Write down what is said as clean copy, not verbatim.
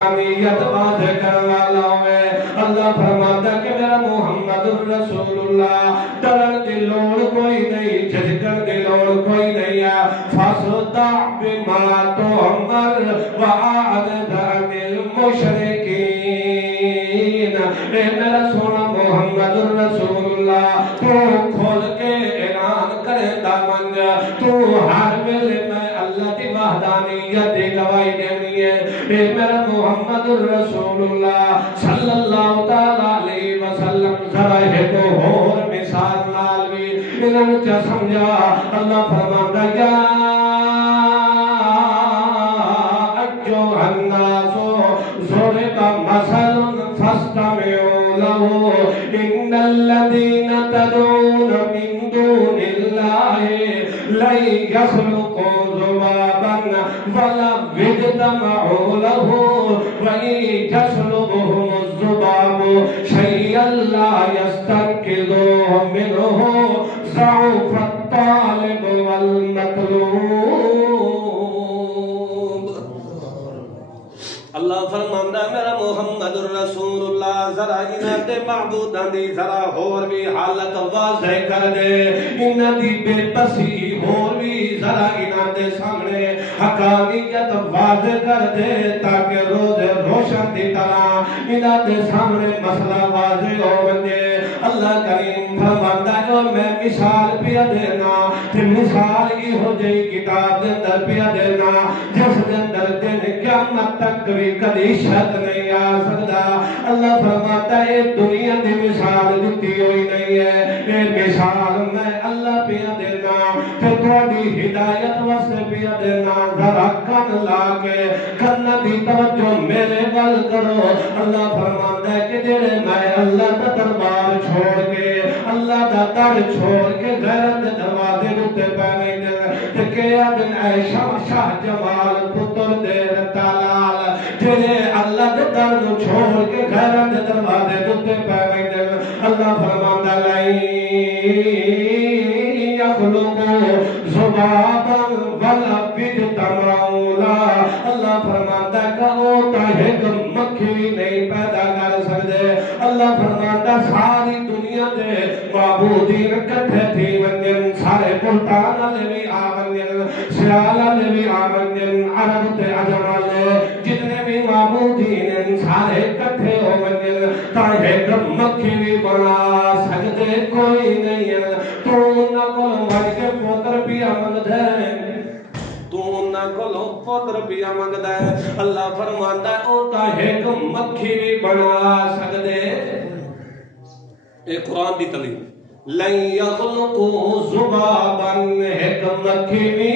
نیت واضح کروا لاؤے اللہ فرماتا کہ میرا محمد الرسول اللہ ڈرن دی لوڑ کوئی نہیں جھجکن دی لوڑ کوئی نہیں ہے فَصْدَعْ بِمَا تُؤْمَرُ وَأَعْرِضْ عَنِ الْمُشْرِكِينَ اے میرا سونا محمد الرسول اللہ تو کھول کے اعلان کرے دامن تو ہر ویلے میں اللہ دی وحدانیت دی گواہی دینی ہے اے میرا محمد الرسول اللہ صلی اللہ تعالیٰ علیہ وسلم ذرا ہے تو اور مثال نال بھی انہوں چا سمجھا اللہ فرماتا یا ایھا الناس ضرب مثل فاستمعوا له ان الذين تدعون من دون الله لن يخلقوا ذبابا ولو اجتمعوا له وإن يسلبهم الذباب شيئا لا يستنقذوه منه ضعف الطالب والمطلوب اللہ فرماندا میرا محمد الرسول اللہ ذرا انہاں دے معبوداں دی ذرا ہور بھی حالت واضح کر دے انہاں دی بے بسی ہور بھی ذرا انہاں دے سامنے حقانیت واضح کر دے تاکہ روز روشن دی طرح انہاں دے سامنے مسئلہ واضح ہو ونجے اللہ کریم فرماندا ہے میں مثال پیا دینا تے مثال ہی ہو جئی کتاب دے اندر پیا دینا جس دے اندر دن قیامت تک کدی شک نہیں آ سکتا اللہ فرماتا ہے دنیا دی مثال دیتی ہوئی نہیں ہے یہ مثال میں اللہ پیا دینا پھر تھوڑی ہدایت واسطے پیا دینا ذرا کن لا کے کن دی توجہ میرے ول کرو اللہ فرماتا ہے کہ جڑے میں اللہ دا دربار چھوڑ کے اللہ دا در چھوڑ کے غیرت دے دروازے روتے پہ نہیں دے تے کیا بن عائشہ شاہ جمال پتر دے تالال جنہیں اللہ دے در نو چھوڑ کے غیرت دے دروازے روتے پہ نہیں دے اللہ فرماتا لئی یخلقو ذبابا ولا اجتمعوا له اللہ فرماتا کہ وہ ایک مکھی بھی نہیں پیدا کر سکتے اللہ فرماتا ساری دنیا دے معبودین کٹھے تھی ونجن سارے ملتان والے بھی آ ونجن سیال والے بھی آ ونجن عرب تے عجم والے جتنے بھی معبودین سارے کٹھے ہو ونجن تا ایک مکھی بھی بنا سکتے کوئی نہیں ہے تو نہ کو مر کے پوتر بھی آمد ہے تو نہ کلو پتر پیا منگدا ہے اللہ فرماندا ہے او تا ایک مکھی بھی بنا سکدے اے قرآن دی تعلیم لن یخلقوا ذبابا ایک مکھی بھی